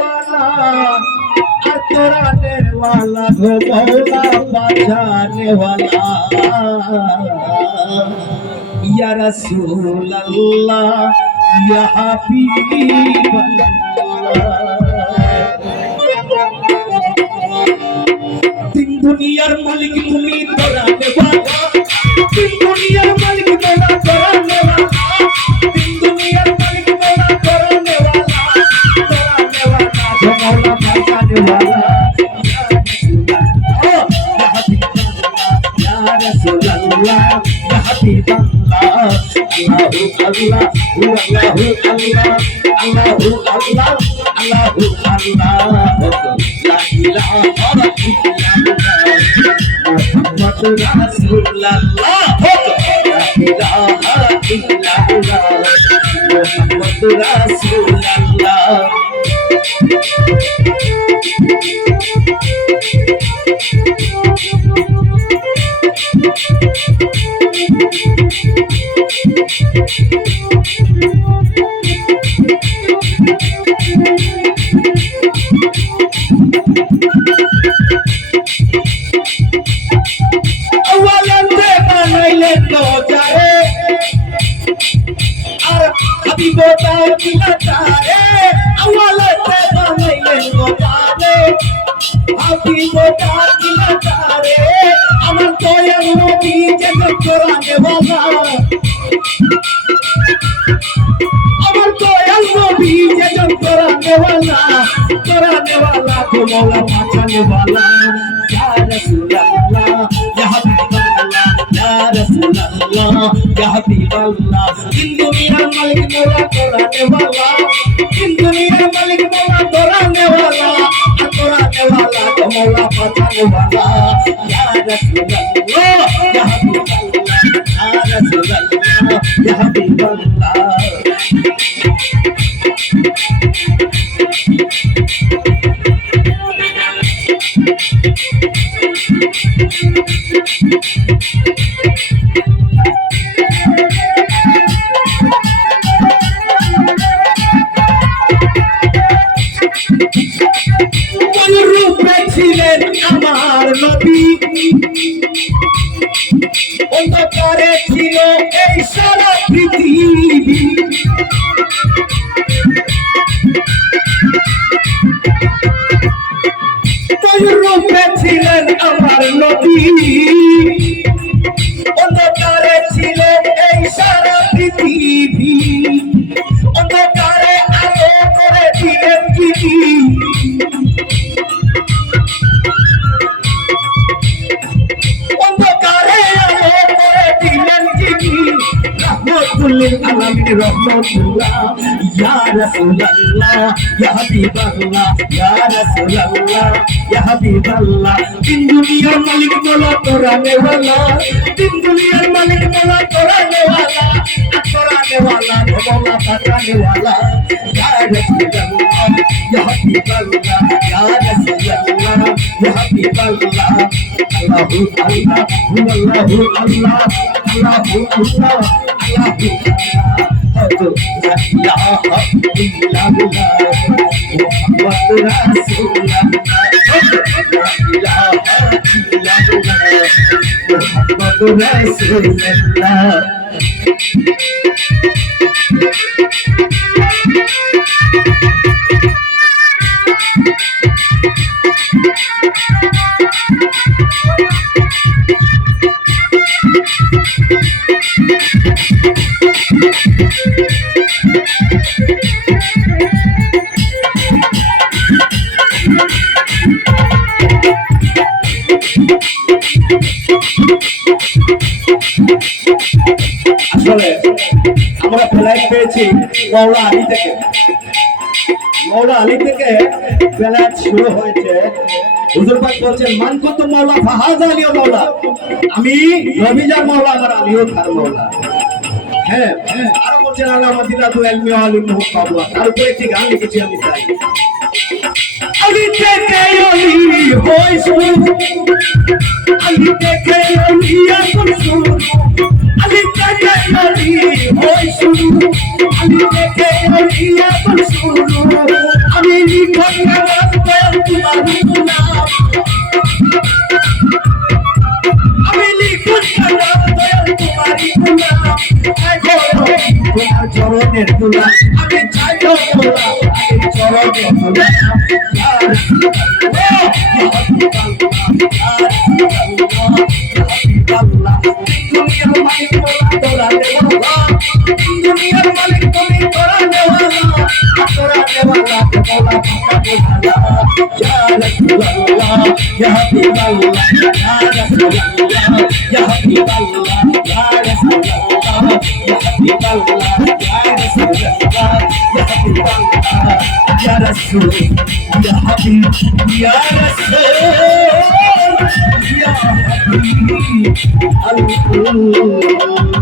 वाला और तोराने वाला गो मौला बचाने वाला या रसूल अल्लाह या हबीब अल्लाह तीन दुनियार मालिक तुम्ही तोराने वाला तीन दुनियार मालिक तोरा तोराने वाला तीन दुनियार मालिक तोरा तोराने वाला जो मौला बचाने वाला या रसूल अल्लाह या हबीब अल्लाह अल्लाह अल्लाहु अल्लाह अल्लाहु अल्लाह ला इलाहा मुहम्मद रसूलुल्लाह ला इलाहा इल्लल्लाह मुहम्मद रसूलुल्लाह আমার দয়াল নবী যেন কোরআনে ওয়ালা আমার দয়াল নবী যেন কোরআনে ওয়ালা তো মওলা বাঁচানে ওয়ালা ইয়া রাসূলুল্লাহ ইয়া হাবিবাল্লাহ ইয়া রাসূলুল্লাহ ইয়া হাবিবাল্লাহ তিন দুনিয়ার মালিক মওলা কোরআনে ওয়ালা তিন দুনিয়ার মালিক মওলা কোরআনে ওয়ালা तो मौला बचाने वाला या रसूलुल्लाह या हबीबल्लाह या रसूलुल्लाह या हबीबल्लाह আমার নবী অন্ধকারে ছিল এই সারা পৃথিবী রূপে ছিলেন আমার নবী অন্ধকারে ছিল এই সারা পৃথিবী অন্ধকারে আলো করে দিলেন তিনি العالمين رحمة الله يا رسول الله يا حبيب الله يا رسول الله يا حبيب الله दिन दुनिया मालिक मौला तोराने वाला दिन दुनिया मालिक मौला तोराने वाला मौला बचाने वाला या रसूल अल्लाह या हबीब अल्लाह या रसूल अल्लाह या हबीब अल्लाह अल्लाहु अल्लाह अल्लाहु अल्लाह अल्लाहु अल्लाह আসলে আমরা ফ্লাইট পেয়েছি মওলা আলী থেকে ফ্লাইট শুরু হয়েছে। হুজুর পাক বলছেন মান কত মওলা ফাহাজা আলী মওলা, আমি নবীজার মওলা আমার আলীও তার মওলা। হ্যাঁ আরো বলছেন আল্লাহ মদিনাতুল ইলমি ওয়া আলিম মুহাম্মদ। তার উপরে একটি গান লিখেছি আমি তাই আলী থেকে অলি হই শুরু আলী থেকে অলি এখন শুরু আলী থেকে অলি হই শুরু আলী থেকে অলি এখন শুরু আমি লিখন কাগজ দয়াল তোমারই গোলাম আমি লিখন কাগজ দয়াল তোমারই গোলাম তোমার চরণের গোলাম আমি চাই গোলাম আমি চরণের গোলাম দুনিয়ার মালিক তোরা দেওয়ালা দুনিয়ার মালিক তুমি তোরা দেওয়ালা তোরা দেওয়ালা তোরা ফাঁকা দেওয়ালা ইয়া রাসূলুল্লাহ ইয়া হাবিবাল্লাহ ইয়া রাসূলুল্লাহ ইয়া হাবিবাল্লাহ ইয়া রাসূলুল্লাহ ইয়া হাবিবাল্লাহ ইয়া রাসূলুল্লাহ ইয়া হাবিবাল্লাহ ইয়া রাসূল ইয়া হাবিব ইয়া রাসূল ইয়া হাবিব আল্লাহ